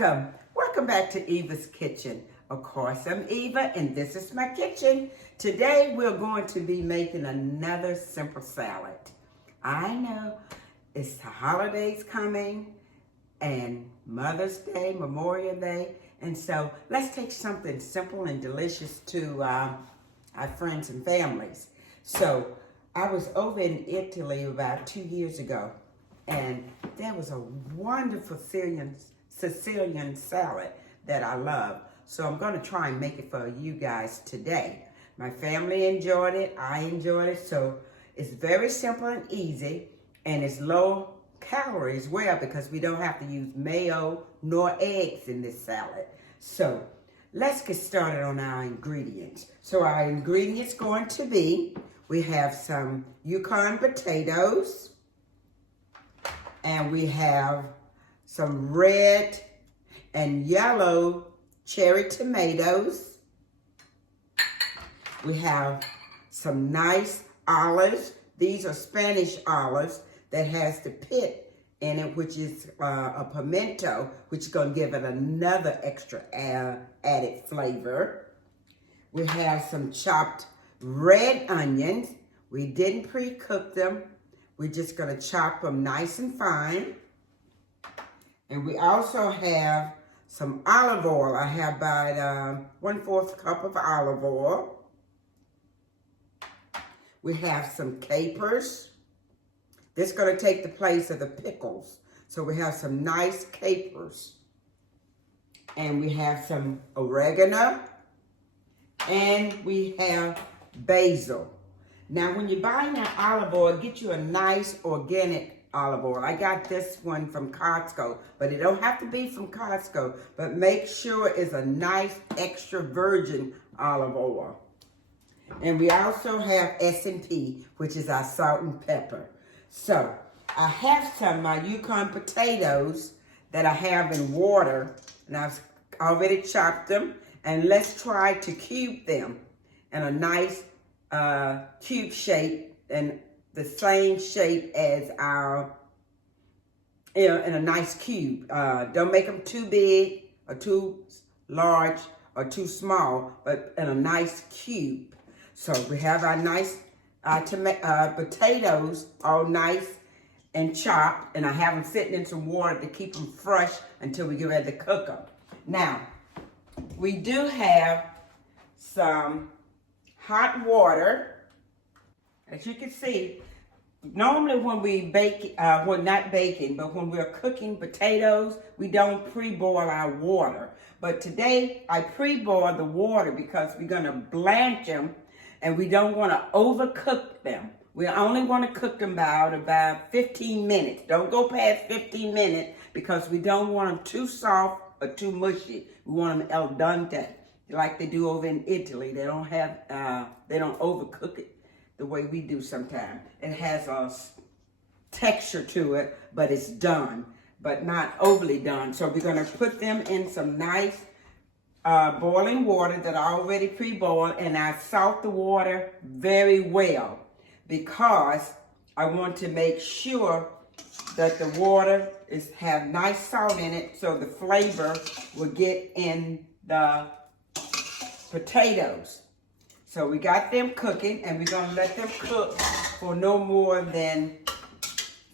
Welcome back to Eva's Kitchen. Of course, I'm Eva and this is my kitchen. Today we're going to be making another simple salad. I know it's the holidays coming and Mother's Day, Memorial Day, and so let's take something simple and delicious to our friends and families. So I was over in Italy about 2 years ago, and there was a wonderful Sicilian salad that I love. So I'm going to try and make it for you guys today. My family enjoyed it. I enjoyed it. So it's very simple and easy, and it's low calorie as well because we don't have to use mayo nor eggs in this salad. So let's get started on our ingredients. So our ingredients going to be, we have some Yukon potatoes, and we have some red and yellow cherry tomatoes. We have some nice olives. These are Spanish olives that has the pit in it, which is a pimento, which is going to give it another extra added flavor. We have some chopped red onions. We didn't pre-cook them. We're just going to chop them nice and fine. And we also have some olive oil. I have about 1/4 cup of olive oil. We have some capers. This is going to take the place of the pickles. So we have some nice capers. And we have some oregano. And we have basil. Now, when you're buying that olive oil, get you a nice organic olive oil. I got this one from Costco, but it don't have to be from Costco, but make sure it's a nice extra virgin olive oil. And we also have S&P, which is our salt and pepper. So I have some Yukon potatoes that I have in water, and I've already chopped them. And let's try to cube them in a nice cube shape, and the same shape as our, in a nice cube. Don't make them too big or too large or too small, but in a nice cube. So we have our nice potatoes all nice and chopped, and I have them sitting in some water to keep them fresh until we get ready to cook them. Now, we do have some hot water. As you can see, normally when we bake, well, not baking, but when we're cooking potatoes, we don't pre-boil our water. But today, I pre-boil the water because we're going to blanch them, and we don't want to overcook them. We only want to cook them about 15 minutes. Don't go past 15 minutes because we don't want them too soft or too mushy. We want them al dente, like they do over in Italy. They don't overcook it the way we do sometimes. It has a texture to it, but it's done, but not overly done. So we're gonna put them in some nice boiling water that I already pre-boiled, and I salt the water very well because I want to make sure that the water have nice salt in it so the flavor will get in the potatoes. So we got them cooking, and we're gonna let them cook for no more than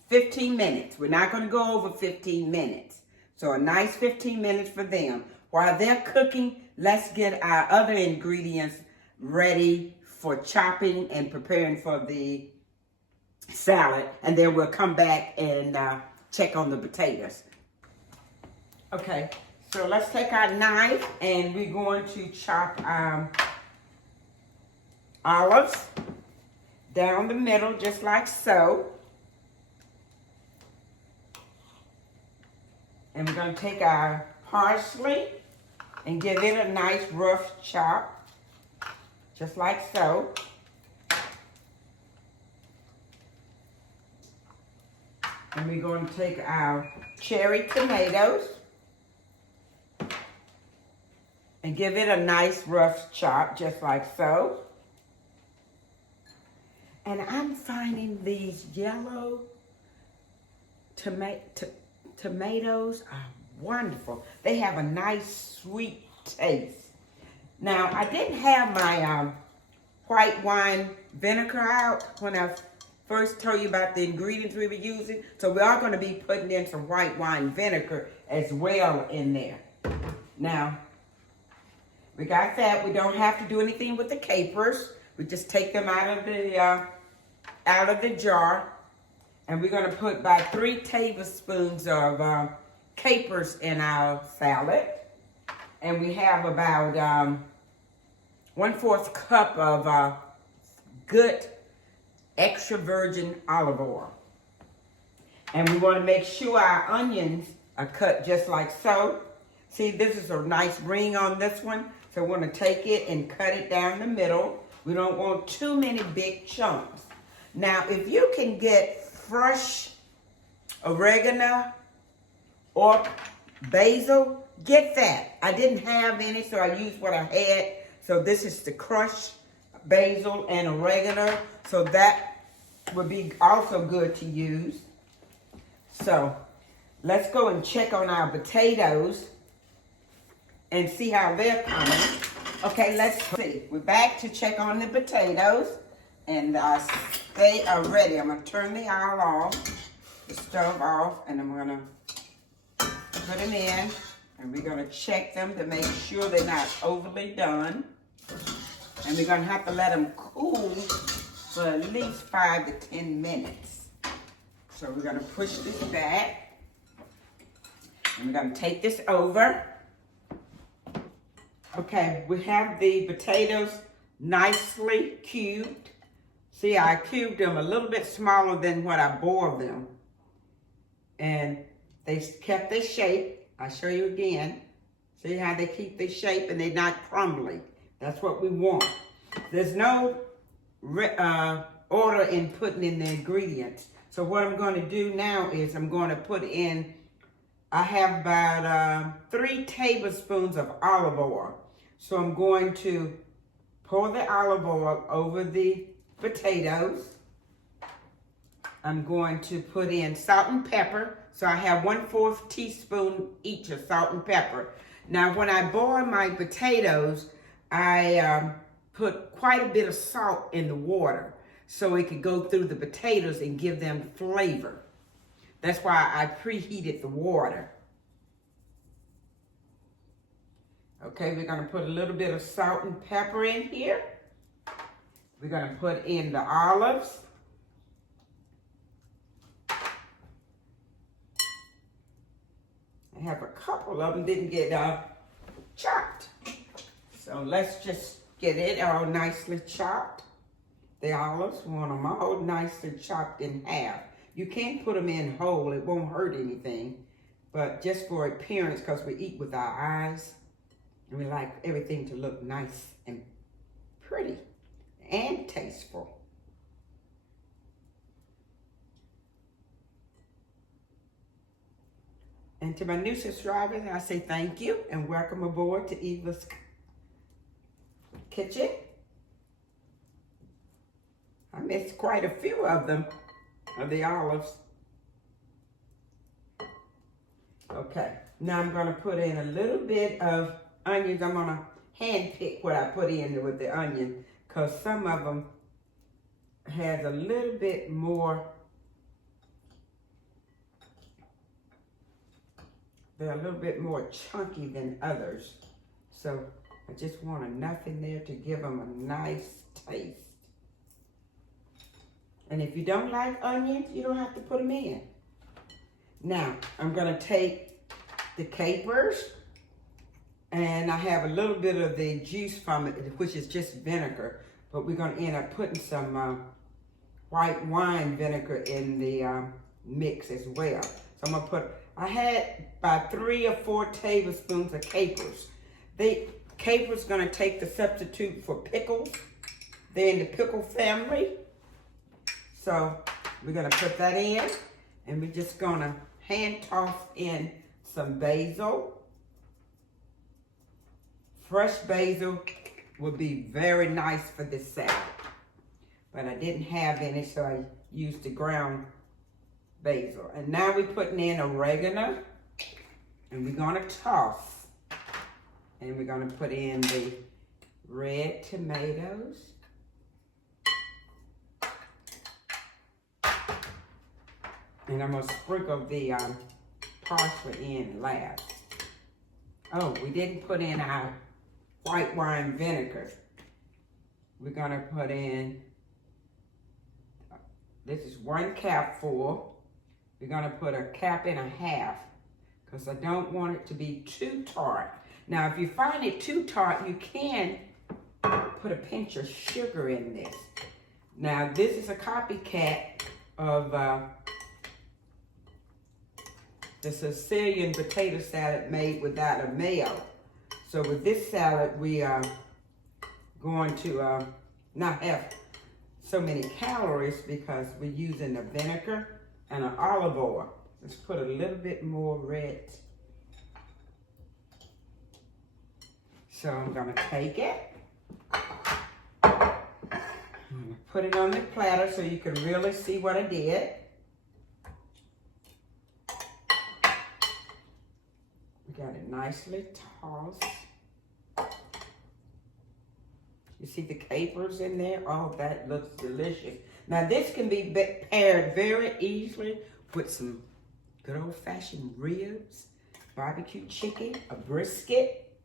15 minutes. We're not gonna go over 15 minutes. So a nice 15 minutes for them. While they're cooking, let's get our other ingredients ready for chopping and preparing for the salad, and then we'll come back and check on the potatoes. Okay, so let's take our knife, and we're going to chop our olives down the middle, just like so. And we're going to take our parsley and give it a nice rough chop, just like so. And we're going to take our cherry tomatoes and give it a nice rough chop, just like so. And I'm finding these yellow tomatoes are wonderful. They have a nice sweet taste. Now, I didn't have my white wine vinegar out when I first told you about the ingredients we were using. So we are going to be putting in some white wine vinegar as well in there. Now, we got that. We don't have to do anything with the capers. We just take them out of the jar. And we're going to put about 3 tablespoons of capers in our salad. And we have about 1/4 cup of good extra virgin olive oil. And we want to make sure our onions are cut just like so. See, this is a nice ring on this one. So we're going to take it and cut it down the middle. We don't want too many big chunks. Now, if you can get fresh oregano or basil, get that. I didn't have any, so I used what I had. So this is the crushed basil and oregano. So that would be also good to use. So let's go and check on our potatoes and see how they're coming. Okay, let's see. We're back to check on the potatoes. And they are ready. I'm going to turn the oil off, the stove off, and I'm going to put them in. And we're going to check them to make sure they're not overly done. And we're going to have to let them cool for at least 5 to 10 minutes. So we're going to push this back. And we're going to take this over. Okay, we have the potatoes nicely cubed. See, I cubed them a little bit smaller than what I boiled them. And they kept their shape. I'll show you again. See how they keep their shape and they're not crumbly. That's what we want. There's no order in putting in the ingredients. So what I'm going to do now is I'm going to put in, I have about 3 tablespoons of olive oil. So I'm going to pour the olive oil over the potatoes. I'm going to put in salt and pepper. So I have 1/4 teaspoon each of salt and pepper. Now when I boil my potatoes, I put quite a bit of salt in the water so it could go through the potatoes and give them flavor. That's why I preheated the water. Okay, we're going to put a little bit of salt and pepper in here. We're going to put in the olives. I have a couple of them didn't get chopped. So let's just get it all nicely chopped. The olives, we want them all nicely chopped in half. You can put them in whole, it won't hurt anything. But just for appearance, because we eat with our eyes, and we like everything to look nice and pretty and tasteful. And to my new subscribers, I say thank you and welcome aboard to Eva's Kitchen. I missed quite a few of them, of the olives. Okay, now I'm going to put in a little bit of onions. I'm going to hand pick what I put in with the onion because some of them has a little bit more, they're a little bit more chunky than others. So I just want enough in there to give them a nice taste. And if you don't like onions, you don't have to put them in. Now, I'm going to take the capers, and I have a little bit of the juice from it, which is just vinegar. But we're going to end up putting some white wine vinegar in the mix as well. So I'm going to put, I had about 3 or 4 tablespoons of capers. The capers going to take the substitute for pickles. They're in the pickle family. So we're going to put that in, and we're just going to hand toss in some basil. Fresh basil would be very nice for this salad, but I didn't have any, so I used the ground basil. And now we're putting in oregano. And we're gonna toss. And we're gonna put in the red tomatoes. And I'm gonna sprinkle the parsley in last. Oh, we didn't put in our white wine vinegar. We're gonna put in, this is 1 cap full. We're gonna put a cap and a half because I don't want it to be too tart. Now, if you find it too tart, you can put a pinch of sugar in this. Now, this is a copycat of the Sicilian potato salad made without a mayo. So with this salad, we are going to not have so many calories because we're using the vinegar and an olive oil. Let's put a little bit more red. So I'm gonna take it. I'm gonna put it on the platter so you can really see what I did. Got it nicely tossed. You see the capers in there? Oh, that looks delicious. Now this can be paired very easily with some good old-fashioned ribs, barbecue chicken, a brisket.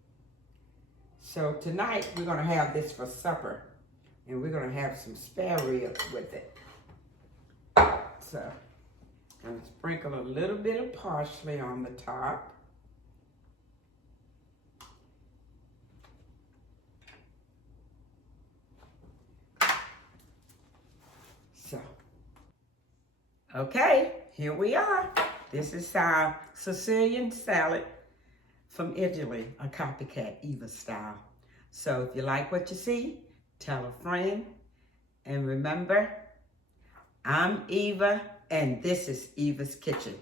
So tonight we're gonna have this for supper, and we're gonna have some spare ribs with it. So I'm gonna sprinkle a little bit of parsley on the top. So, okay, here we are. This is our Sicilian salad from Italy, a copycat Eva style. So if you like what you see, tell a friend. And remember, I'm Eva, and this is Eva's Kitchen.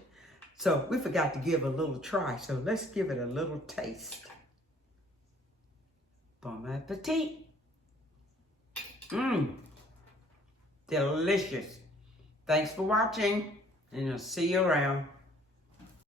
So we forgot to give a little try, so let's give it a little taste. Bon appetit. Delicious. Thanks for watching, and I'll see you around.